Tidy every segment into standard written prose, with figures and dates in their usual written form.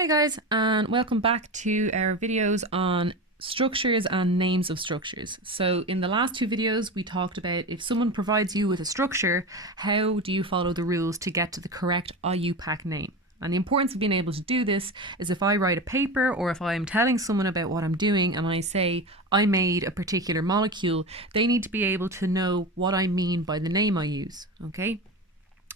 Hey guys, and welcome back to our videos on structures and names of structures. So in the last two videos we talked about if someone provides you with a structure, how do you follow the rules to get to the correct IUPAC name? And the importance of being able to do this is if I write a paper or if I'm telling someone about what I'm doing and I say I made a particular molecule, they need to be able to know what I mean by the name I use, okay?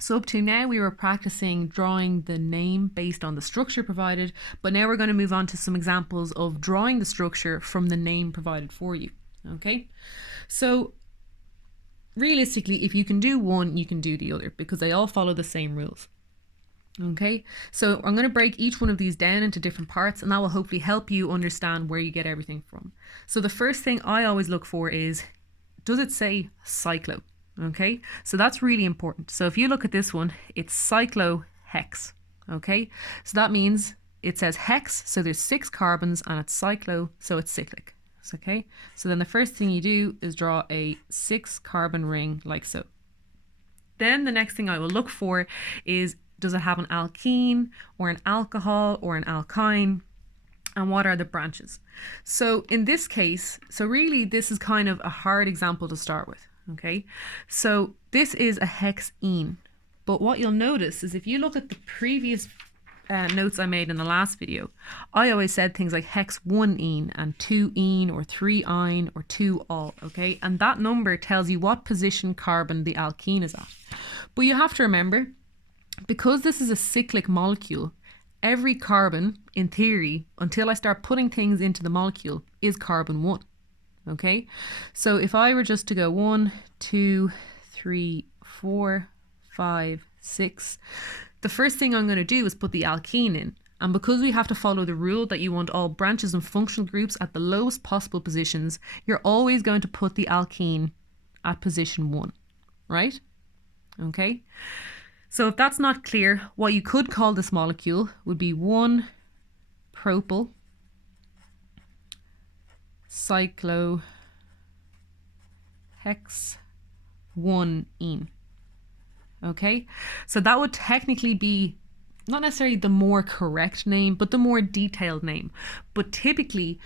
So up to now we were practicing drawing the name based on the structure provided, but now we're going to move on to some examples of drawing the structure from the name provided for you. Okay, so realistically, if you can do one, you can do the other because they all follow the same rules. Okay, so I'm going to break each one of these down into different parts and that will hopefully help you understand where you get everything from. So the first thing I always look for is, does it say Cyclo? Okay, so that's really important. So if you look at this one, it's cyclohex. Okay, so that means it says hex, so there's 6 carbons, and it's cyclo, so it's cyclic. Okay, so then the first thing you do is draw a 6 carbon ring like so. Then the next thing I will look for is, does it have an alkene or an alcohol or an alkyne? And what are the branches? So in this case, so really this is kind of a hard example to start with. Okay, so this is a hexene, but what you'll notice is if you look at the previous notes I made in the last video, I always said things like hex 1-ene and 2-ene or 3-ine or 2-ol, okay, and that number tells you what position carbon the alkene is at. But you have to remember, because this is a cyclic molecule, every carbon, in theory, until I start putting things into the molecule, is carbon 1. Okay, so if I were just to go 1, 2, 3, 4, 5, 6, the first thing I'm going to do is put the alkene in. And because we have to follow the rule that you want all branches and functional groups at the lowest possible positions, you're always going to put the alkene at position 1, right? Okay, so if that's not clear, what you could call this molecule would be 1-propyl cyclohexane. Okay, so that would technically be not necessarily the more correct name, but the more detailed name. But typically,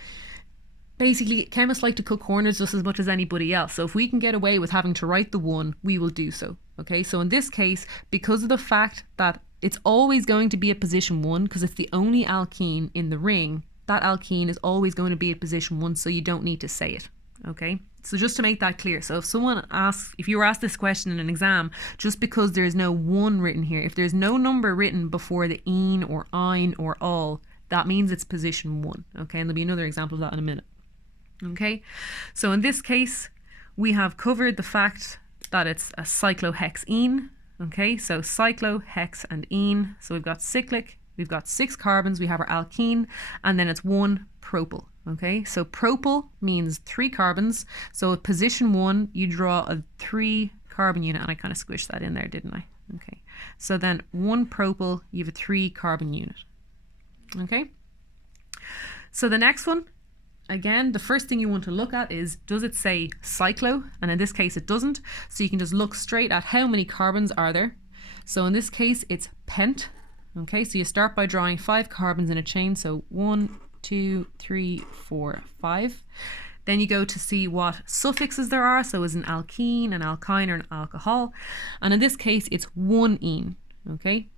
basically, chemists like to cut corners just as much as anybody else. So if we can get away with having to write the 1, we will do so. Okay, so in this case, because of the fact that it's always going to be at position 1, because it's the only alkene in the ring, that alkene is always going to be at position 1, so you don't need to say it. Okay, so just to make that clear, so if someone asks, if you were asked this question in an exam, just because there's no 1 written here, if there's no number written before the ene or ine or all, that means it's position 1. Okay, and there'll be another example of that in a minute. Okay, so in this case, we have covered the fact that it's a cyclohexene. Okay, so cyclo, hex, and ene. So we've got cyclic, we've got 6 carbons, we have our alkene, and then it's 1-propyl. Okay, so propyl means 3 carbons. So at position 1, you draw a 3 carbon unit, and I kind of squished that in there, didn't I? Okay, so then 1-propyl, you have a 3 carbon unit. Okay, so the next one, again, the first thing you want to look at is, does it say cyclo? And in this case, it doesn't. So you can just look straight at how many carbons are there. So in this case, it's pent. Okay, so you start by drawing 5 carbons in a chain. So 1, 2, 3, 4, 5. Then you go to see what suffixes there are. So is an alkene, an alkyne, or an alcohol. And in this case, it's 1-ene. Okay.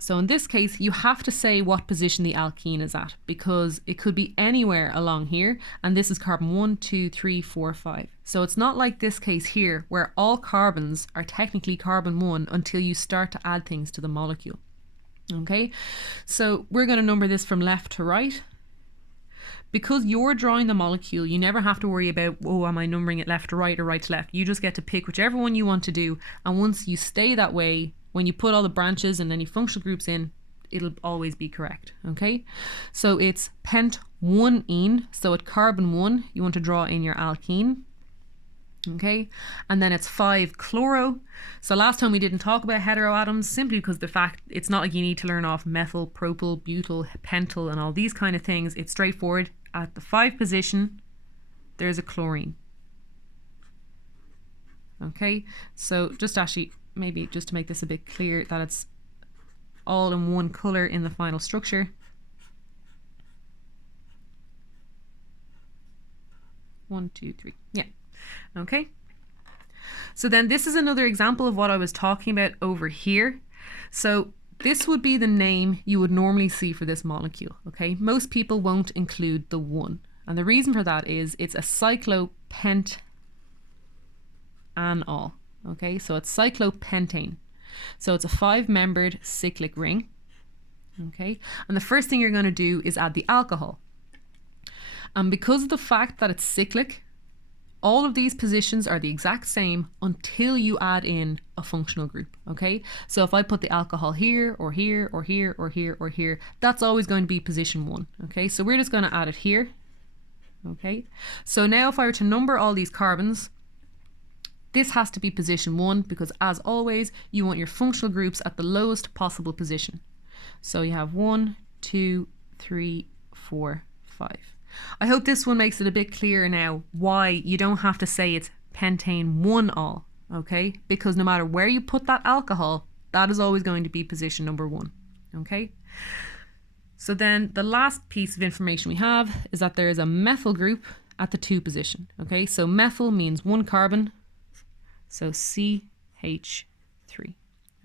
So in this case, you have to say what position the alkene is at because it could be anywhere along here. And this is carbon 1, 2, 3, 4, 5. So it's not like this case here where all carbons are technically carbon 1 until you start to add things to the molecule. Okay, so we're going to number this from left to right. Because you're drawing the molecule, you never have to worry about, oh, am I numbering it left to right or right to left? You just get to pick whichever one you want to do. And once you stay that way, when you put all the branches and any functional groups in, it'll always be correct. Okay, so it's pent 1-ene. So at carbon 1, you want to draw in your alkene. Okay, and then it's 5-chloro. So last time we didn't talk about heteroatoms simply because the fact it's not like you need to learn off methyl, propyl, butyl, pentyl, and all these kind of things. It's straightforward. At the 5 position, there's a chlorine. Okay, so just actually maybe just to make this a bit clear that it's all in one color in the final structure. One, two, three. Yeah. Okay. So then this is another example of what I was talking about over here. So this would be the name you would normally see for this molecule. Okay. Most people won't include the 1. And the reason for that is it's a cyclopentanol. Okay. So it's cyclopentane. So it's a 5-membered cyclic ring. Okay. And the first thing you're going to do is add the alcohol. And because of the fact that it's cyclic, all of these positions are the exact same until you add in a functional group, okay? So if I put the alcohol here, or here, or here, or here, or here, that's always going to be position 1, okay? So we're just going to add it here, okay? So now if I were to number all these carbons, this has to be position 1 because, as always, you want your functional groups at the lowest possible position. So you have 1, 2, 3, 4, 5. I hope this one makes it a bit clearer now why you don't have to say it's pentane 1-ol, okay? Because no matter where you put that alcohol, that is always going to be position number 1, okay? So then the last piece of information we have is that there is a methyl group at the 2 position, okay? So methyl means 1 carbon, so CH3,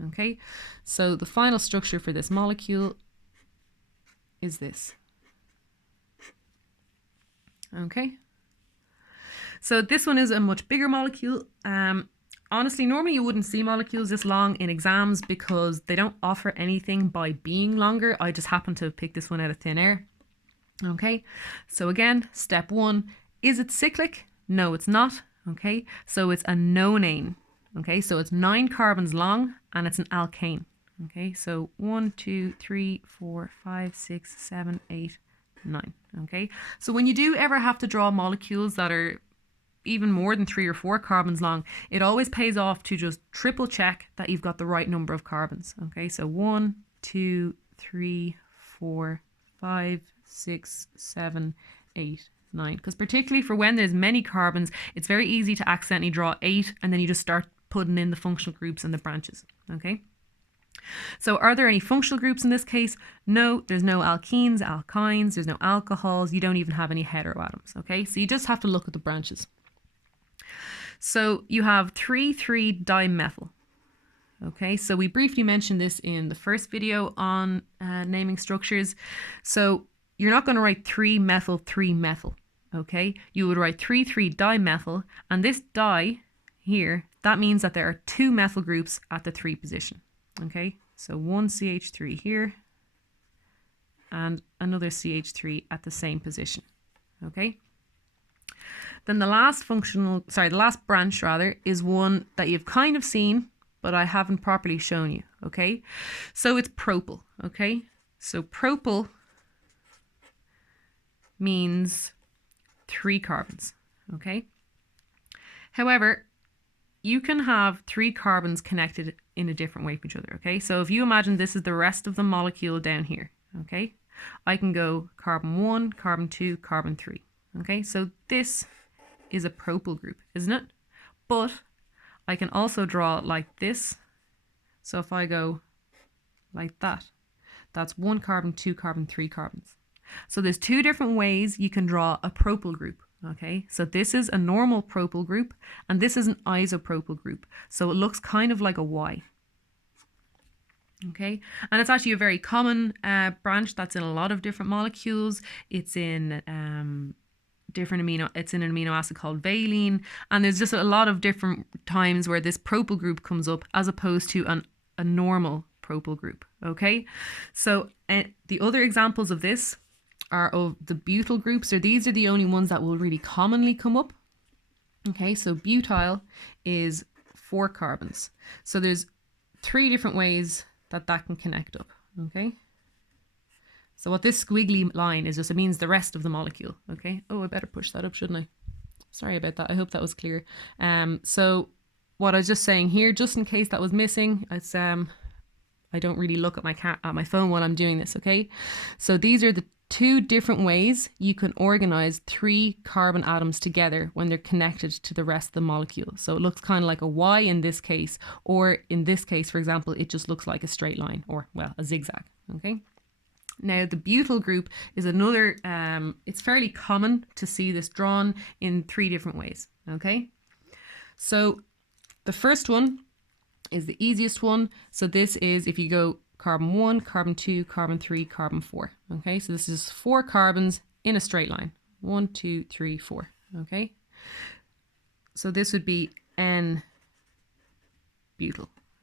okay? So the final structure for this molecule is this. Okay, so this one is a much bigger molecule. Honestly, normally you wouldn't see molecules this long in exams because they don't offer anything by being longer. I just happen to pick this one out of thin air. Okay, so again, step 1, is it cyclic? No, it's not. Okay, so it's a nonane. Okay, so it's 9 carbons long and it's an alkane. Okay, so 1, 2, 3, 4, 5, 6, 7, 8, 9. Okay, so when you do ever have to draw molecules that are even more than 3 or 4 carbons long, it always pays off to just triple check that you've got the right number of carbons. Okay, so 1, 2, 3, 4, 5, 6, 7, 8, 9. Because particularly for when there's many carbons, it's very easy to accidentally draw 8 and then you just start putting in the functional groups and the branches. Okay. So are there any functional groups in this case? No, there's no alkenes, alkynes, there's no alcohols, you don't even have any heteroatoms, okay? So you just have to look at the branches. So you have 3,3-dimethyl, okay? So we briefly mentioned this in the first video on naming structures. So you're not going to write 3-methyl, 3-methyl, okay? You would write 3,3-dimethyl, and this di here, that means that there are 2 methyl groups at the 3 position. Okay, so 1 CH3 here and another CH3 at the same position. Okay, then the last branch rather is one that you've kind of seen, but I haven't properly shown you. Okay, so it's propyl. Okay, so propyl means 3 carbons. Okay, however, you can have 3 carbons connected in a different way for each other, okay? So if you imagine this is the rest of the molecule down here, okay? I can go carbon 1, carbon 2, carbon 3, okay? So this is a propyl group, isn't it? But I can also draw it like this. So if I go like that, that's 1 carbon, 2 carbon, 3 carbons. So there's 2 different ways you can draw a propyl group. Okay, so this is a normal propyl group and this is an isopropyl group. So it looks kind of like a Y. Okay, and it's actually a very common branch that's in a lot of different molecules. It's in an amino acid called valine, and there's just a lot of different times where this propyl group comes up as opposed to a normal propyl group. Okay, so the other examples of this are of the butyl groups, or these are the only ones that will really commonly come up. Okay, so butyl is 4 carbons. So there's 3 different ways that can connect up. Okay, so what this squiggly line is just, it means the rest of the molecule. Okay, oh, I better push that up, shouldn't I? Sorry about that. I hope that was clear. So what I was just saying here, just in case that was missing, it's I don't really look at my phone while I'm doing this. Okay, so these are the two different ways you can organize 3 carbon atoms together when they're connected to the rest of the molecule. So it looks kind of like a Y in this case, or in this case, for example, it just looks like a straight line, or, well, a zigzag, okay? Now, the butyl group is another, it's fairly common to see this drawn in 3 different ways, okay? So the first one is the easiest one. So this is if you go carbon 1, carbon 2, carbon 3, carbon 4, okay? So this is 4 carbons in a straight line. 1, 2, 3, 4, okay? So this would be N-butyl,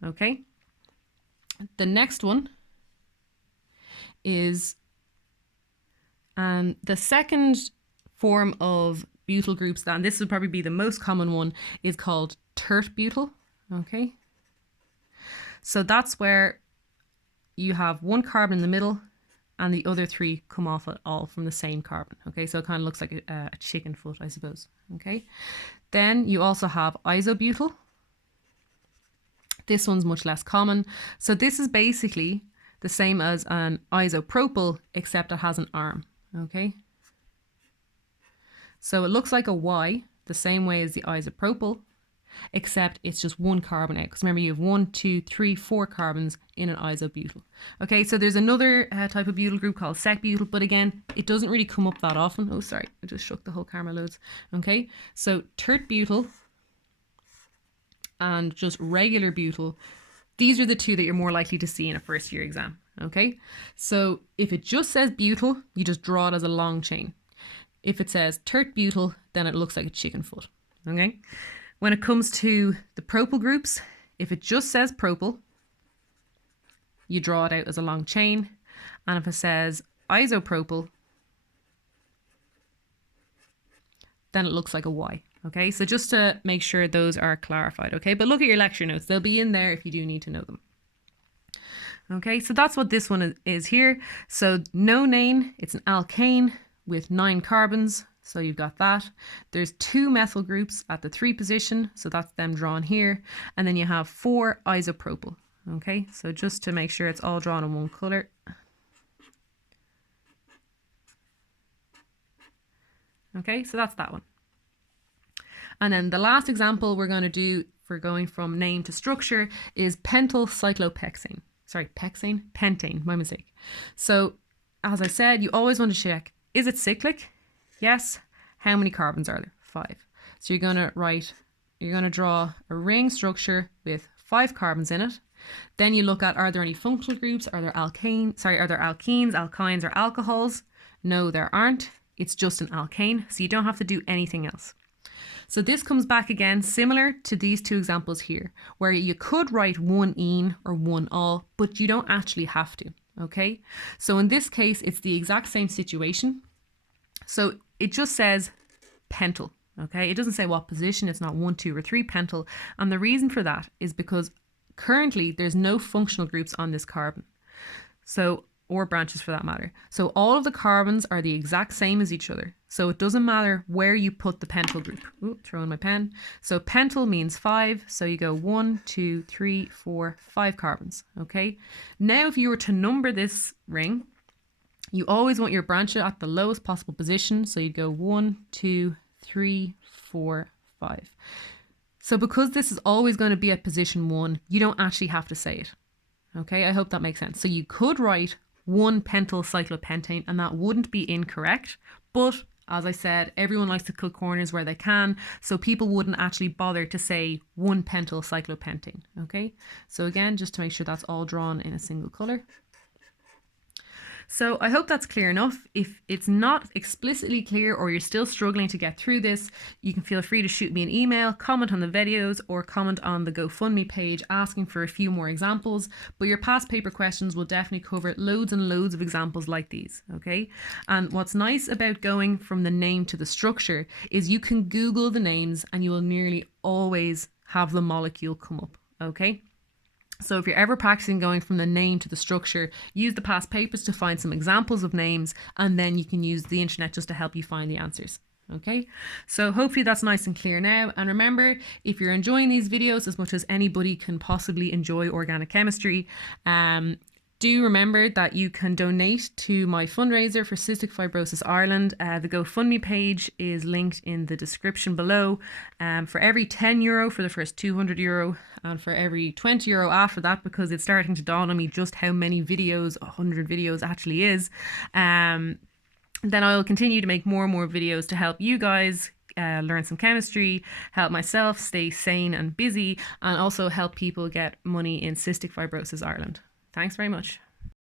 okay? The next one is, the second form of butyl groups, and this would probably be the most common one, is called tert-butyl, okay? So that's where you have 1 carbon in the middle and the other 3 come off it all from the same carbon, okay? So it kind of looks like a chicken foot, I suppose, okay? Then you also have isobutyl. This one's much less common. So this is basically the same as an isopropyl, except it has an arm, okay? So it looks like a Y, the same way as the isopropyl, except it's just 1 carbon out. Because remember, you have 1, 2, 3, 4 carbons in an isobutyl. Okay, so there's another type of butyl group called sec-butyl, but again, it doesn't really come up that often. Oh, sorry, I just shook the whole camera loads. Okay, so tert-butyl and just regular butyl, these are the 2 that you're more likely to see in a first year exam, okay? So if it just says butyl, you just draw it as a long chain. If it says tert-butyl, then it looks like a chicken foot, okay? When it comes to the propyl groups, if it just says propyl, you draw it out as a long chain. And if it says isopropyl, then it looks like a Y. Okay, so just to make sure those are clarified, okay? But look at your lecture notes. They'll be in there if you do need to know them. Okay, so that's what this one is here. So nonane, it's an alkane with 9 carbons. So you've got that. There's 2 methyl groups at the 3 position. So that's them drawn here. And then you have 4 isopropyl. Okay, so just to make sure it's all drawn in one color. Okay, so that's that one. And then the last example we're going to do for going from name to structure is Pentocyclohexane. Sorry, pentane, my mistake. So as I said, you always want to check, is it cyclic? Yes. How many carbons are there? 5. So you're going to draw a ring structure with 5 carbons in it. Then you look at, are there any functional groups? Are there alkenes, alkynes, or alcohols? No, there aren't. It's just an alkane, so you don't have to do anything else. So this comes back again, similar to these 2 examples here, where you could write 1 ene or 1 all, but you don't actually have to, okay? So in this case, it's the exact same situation. So it just says pentyl, okay? It doesn't say what position. It's not 1, 2, or 3 pentyl. And the reason for that is because currently there's no functional groups on this carbon. So, or branches for that matter. So all of the carbons are the exact same as each other. So it doesn't matter where you put the pentyl group. Ooh, throw in my pen. So pentyl means 5. So you go 1, 2, 3, 4, 5 carbons, okay? Now if you were to number this ring, you always want your branch at the lowest possible position. So you'd go 1, 2, 3, 4, 5. So because this is always going to be at position 1, you don't actually have to say it. Okay, I hope that makes sense. So you could write 1 pentyl cyclopentane and that wouldn't be incorrect. But as I said, everyone likes to cut corners where they can. So people wouldn't actually bother to say 1 pentyl cyclopentane. Okay, so again, just to make sure that's all drawn in a single color. So I hope that's clear enough. If it's not explicitly clear or you're still struggling to get through this, you can feel free to shoot me an email, comment on the videos, or comment on the GoFundMe page asking for a few more examples. But your past paper questions will definitely cover loads and loads of examples like these, okay? And what's nice about going from the name to the structure is you can Google the names and you will nearly always have the molecule come up, okay? So if you're ever practicing going from the name to the structure, use the past papers to find some examples of names, and then you can use the internet just to help you find the answers. Okay, so hopefully that's nice and clear now. And remember, if you're enjoying these videos as much as anybody can possibly enjoy organic chemistry, Do remember that you can donate to my fundraiser for Cystic Fibrosis Ireland. The GoFundMe page is linked in the description below. For every €10 for the first €200, and for every €20 after that, because it's starting to dawn on me just how many videos 100 videos actually is. Then I'll continue to make more and more videos to help you guys learn some chemistry, help myself stay sane and busy, and also help people get money in Cystic Fibrosis Ireland. Thanks very much.